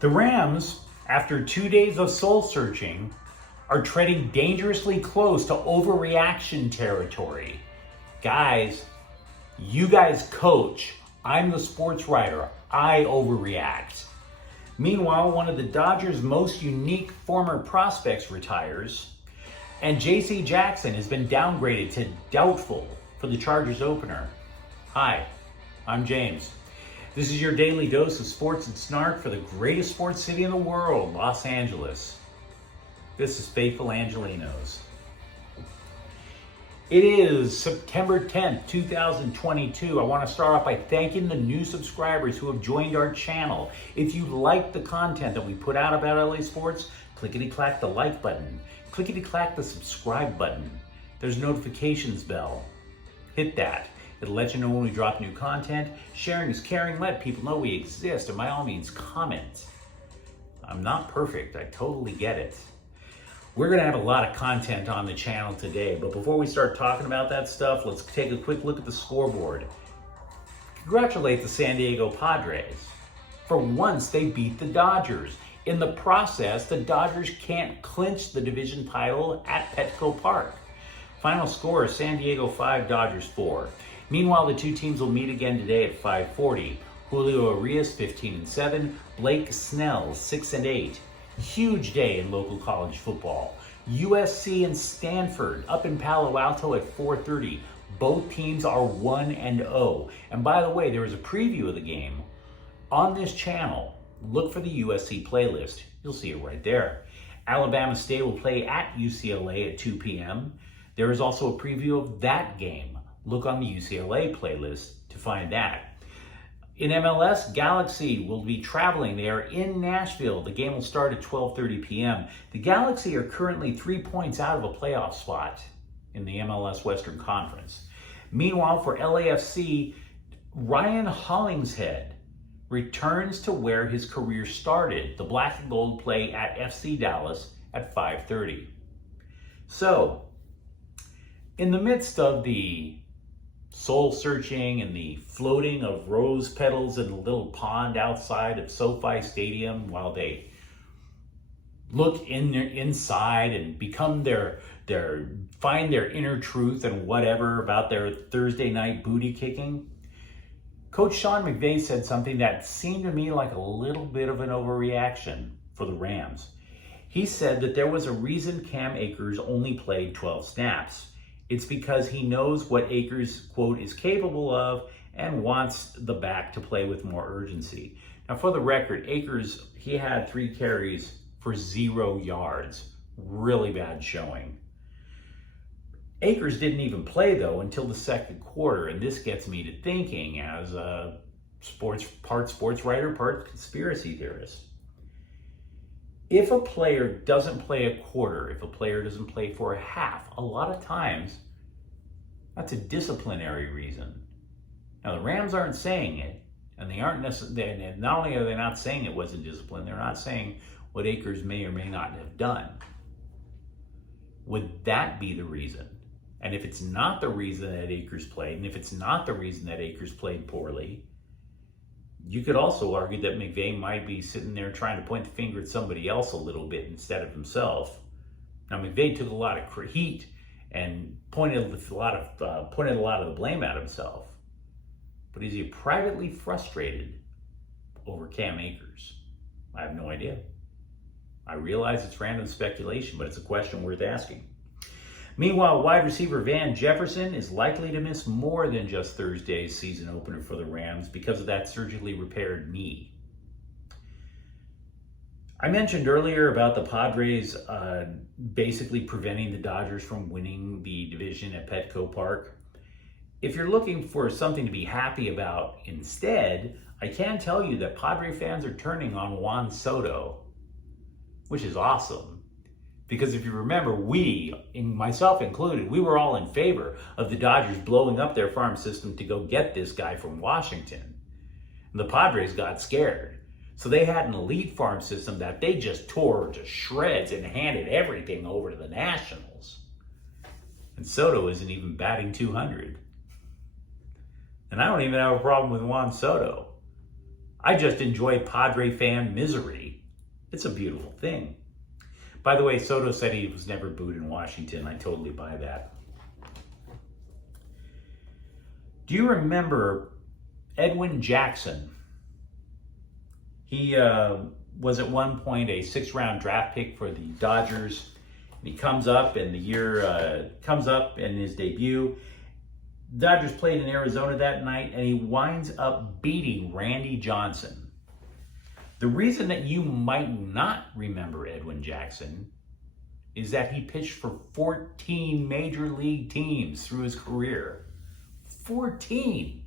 The Rams, after 2 days of soul searching, are treading dangerously close to overreaction territory. Guys, you guys coach. I'm the sports writer. I overreact. Meanwhile, one of the Dodgers' most unique former prospects retires, and J.C. Jackson has been downgraded to doubtful for the Chargers opener. Hi, I'm James. This is your daily dose of sports and snark for the greatest sports city in the world, Los Angeles. This is Faithful Angelenos. It is September 10th, 2022. I want to start off by thanking the new subscribers who have joined our channel. If you like the content that we put out about LA sports, clickety-clack the like button. Clickety-clack the subscribe button. There's a notifications bell. Hit that. It'll let you know when we drop new content. Sharing is caring. Let people know we exist. And by all means, comment. I'm not perfect. I totally get it. We're going to have a lot of content on the channel today. But before we start talking about that stuff, let's take a quick look at the scoreboard. Congratulate the San Diego Padres. For once, they beat the Dodgers. In the process, the Dodgers can't clinch the division title at Petco Park. Final score, San Diego 5, Dodgers 4. Meanwhile, the two teams will meet again today at 5:40. Julio Urias 15-7, Blake Snell 6-8. Huge day in local college football. USC and Stanford up in Palo Alto at 4:30. Both teams are 1-0. And by the way, there is a preview of the game on this channel. Look for the USC playlist. You'll see it right there. Alabama State will play at UCLA at 2 p.m. There is also a preview of that game. Look on the UCLA playlist to find that. In MLS, Galaxy will be traveling. They are in Nashville. The game will start at 12:30 p.m. The Galaxy are currently 3 points out of a playoff spot in the MLS Western Conference. Meanwhile, for LAFC, Ryan Hollingshead returns to where his career started. The Black and Gold play at FC Dallas at 5:30. So, in the midst of the soul searching and the floating of rose petals in a little pond outside of SoFi Stadium while they look inside and become find their inner truth and whatever about their Thursday night booty kicking, Coach Sean McVay said something that seemed to me like a little bit of an overreaction for the Rams. He said that there was a reason Cam Akers only played 12 snaps. It's because he knows what Akers, quote, is capable of and wants the back to play with more urgency. Now, for the record, Akers, he had 3 carries for 0 yards. Really bad showing. Akers didn't even play, though, until the second quarter, and this gets me to thinking as a part sports writer, part conspiracy theorist. If a player doesn't play a quarter, if a player doesn't play for a half, a lot of times that's a disciplinary reason. Now, the Rams aren't saying it, and they aren't necessarily, not only are they not saying it wasn't discipline, they're not saying what Akers may or may not have done. Would that be the reason? And if it's not the reason that Akers played, and if it's not the reason that Akers played poorly, you could also argue that McVay might be sitting there trying to point the finger at somebody else a little bit instead of himself. Now, McVay took a lot of heat and pointed a lot of the blame at himself. But is he privately frustrated over Cam Akers? I have no idea. I realize it's random speculation, but it's a question worth asking. Meanwhile, wide receiver Van Jefferson is likely to miss more than just Thursday's season opener for the Rams because of that surgically repaired knee. I mentioned earlier about the Padres basically preventing the Dodgers from winning the division at Petco Park. If you're looking for something to be happy about instead, I can tell you that Padre fans are turning on Juan Soto, which is awesome. Because if you remember, myself included, we were all in favor of the Dodgers blowing up their farm system to go get this guy from Washington. And the Padres got scared. So they had an elite farm system that they just tore to shreds and handed everything over to the Nationals. And Soto isn't even batting 200. And I don't even have a problem with Juan Soto. I just enjoy Padre fan misery It's a beautiful thing. By the way, Soto said he was never booed in Washington. I totally buy that. Do you remember Edwin Jackson? He was at one point a 6th-round draft pick for the Dodgers. He comes up in his debut. Dodgers played in Arizona that night, and he winds up beating Randy Johnson. The reason that you might not remember Edwin Jackson is that he pitched for 14 major league teams through his career. 14!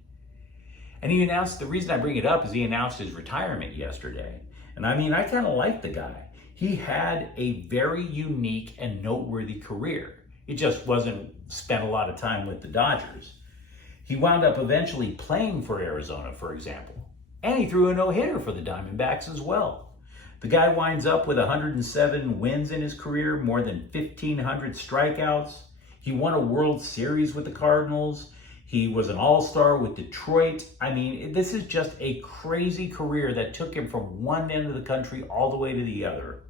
And he announced, the reason I bring it up is he announced his retirement yesterday. And I mean, I kind of like the guy. He had a very unique and noteworthy career. It just wasn't spent a lot of time with the Dodgers. He wound up eventually playing for Arizona, for example. And he threw a no-hitter for the Diamondbacks as well. The guy winds up with 107 wins in his career, more than 1,500 strikeouts. He won a World Series with the Cardinals. He was an all-star with Detroit. I mean, this is just a crazy career that took him from one end of the country all the way to the other.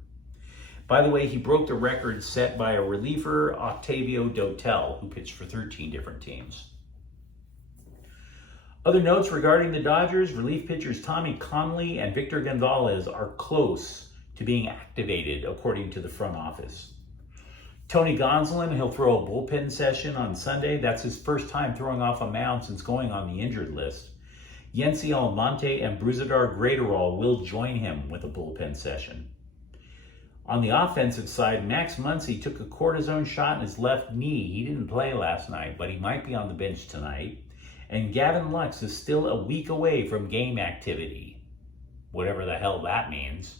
By the way, he broke the record set by a reliever, Octavio Dotel, who pitched for 13 different teams. Other notes regarding the Dodgers, relief pitchers Tommy Conley and Victor Gonzalez are close to being activated, according to the front office. Tony Gonsolin, he'll throw a bullpen session on Sunday. That's his first time throwing off a mound since going on the injured list. Yency Almonte and Bruzadar Graterol will join him with a bullpen session. On the offensive side, Max Muncy took a cortisone shot in his left knee. He didn't play last night, but he might be on the bench tonight. And Gavin Lux is still a week away from game activity, whatever the hell that means.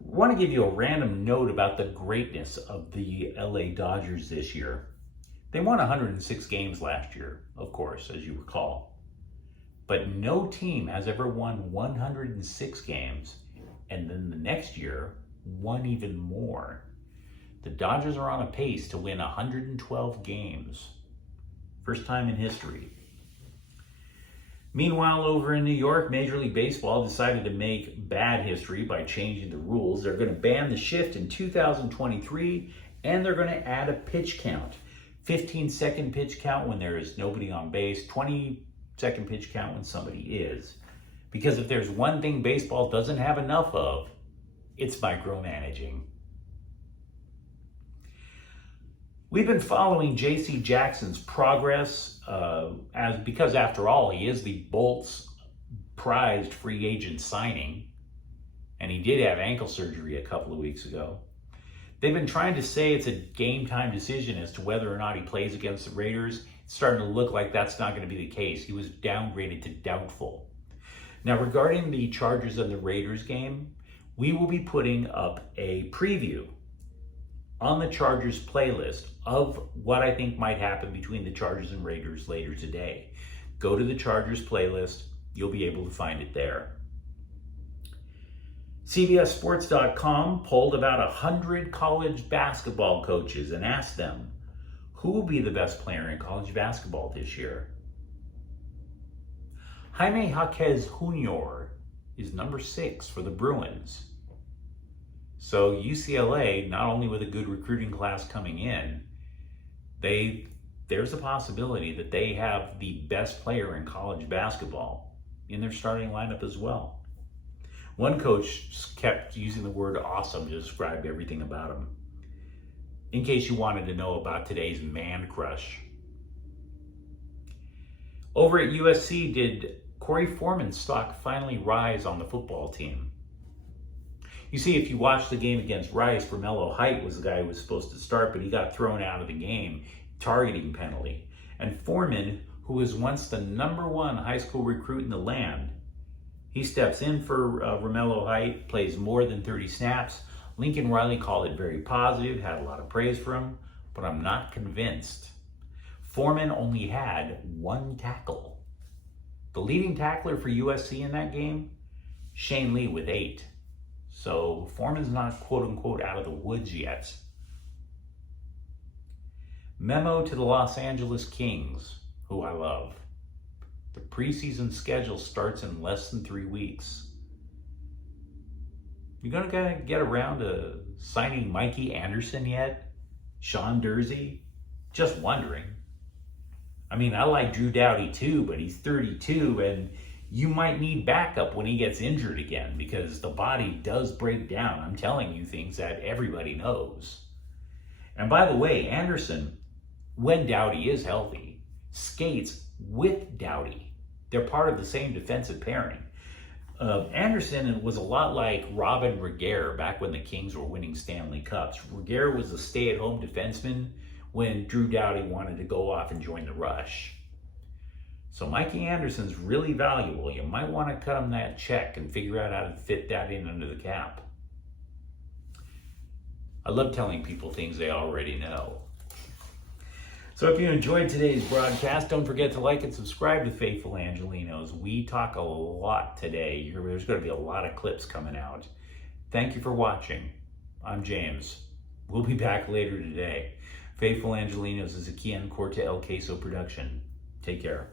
I want to give you a random note about the greatness of the LA Dodgers this year. They won 106 games last year, of course, as you recall. But no team has ever won 106 games, and then the next year won even more. The Dodgers are on a pace to win 112 games. First time in history. Meanwhile, over in New York, Major League Baseball decided to make bad history by changing the rules. They're going to ban the shift in 2023, and they're going to add a pitch count. 15-second pitch count when there is nobody on base, 20-second pitch count when somebody is. Because if there's one thing baseball doesn't have enough of, it's micromanaging. We've been following J.C. Jackson's progress because after all, he is the Bolts' prized free agent signing, and he did have ankle surgery a couple of weeks ago. They've been trying to say it's a game time decision as to whether or not he plays against the Raiders. It's starting to look like that's not going to be the case. He was downgraded to doubtful. Now, regarding the Chargers and the Raiders game, we will be putting up a preview on the Chargers playlist of what I think might happen between the Chargers and Raiders later today. Go to the Chargers playlist. You'll be able to find it there. CBSSports.com polled about 100 college basketball coaches and asked them, who will be the best player in college basketball this year? Jaime Jaquez Jr. is number 6 for the Bruins. So UCLA, not only with a good recruiting class coming in, there's a possibility that they have the best player in college basketball in their starting lineup as well. One coach kept using the word awesome to describe everything about him. In case you wanted to know about today's man crush. Over at USC, did Corey Foreman's stock finally rise on the football team? You see, if you watch the game against Rice, Romello Height was the guy who was supposed to start, but he got thrown out of the game, targeting penalty. And Foreman, who was once the #1 high school recruit in the land, he steps in for Romello Height, plays more than 30 snaps. Lincoln Riley called it very positive, had a lot of praise for him, but I'm not convinced. Foreman only had 1 tackle. The leading tackler for USC in that game, Shane Lee with 8. So Foreman's not quote-unquote out of the woods yet. Memo to the Los Angeles Kings, who I love. The preseason schedule starts in less than 3 weeks. You gonna get around to signing Mikey Anderson yet? Sean Dursey? Just wondering. I mean, I like Drew Doughty too, but he's 32 and you might need backup when he gets injured again because the body does break down. I'm telling you things that everybody knows. And by the way, Anderson, when Doughty is healthy, skates with Doughty. They're part of the same defensive pairing. Anderson was a lot like Robin Regehr back when the Kings were winning Stanley Cups. Regehr was a stay-at-home defenseman when Drew Doughty wanted to go off and join the Rush. So Mikey Anderson's really valuable. You might want to cut him that check and figure out how to fit that in under the cap. I love telling people things they already know. So if you enjoyed today's broadcast, don't forget to like and subscribe to Faithful Angelenos. We talk a lot today. There's going to be a lot of clips coming out. Thank you for watching. I'm James. We'll be back later today. Faithful Angelenos is a Kian Corta El Queso production. Take care.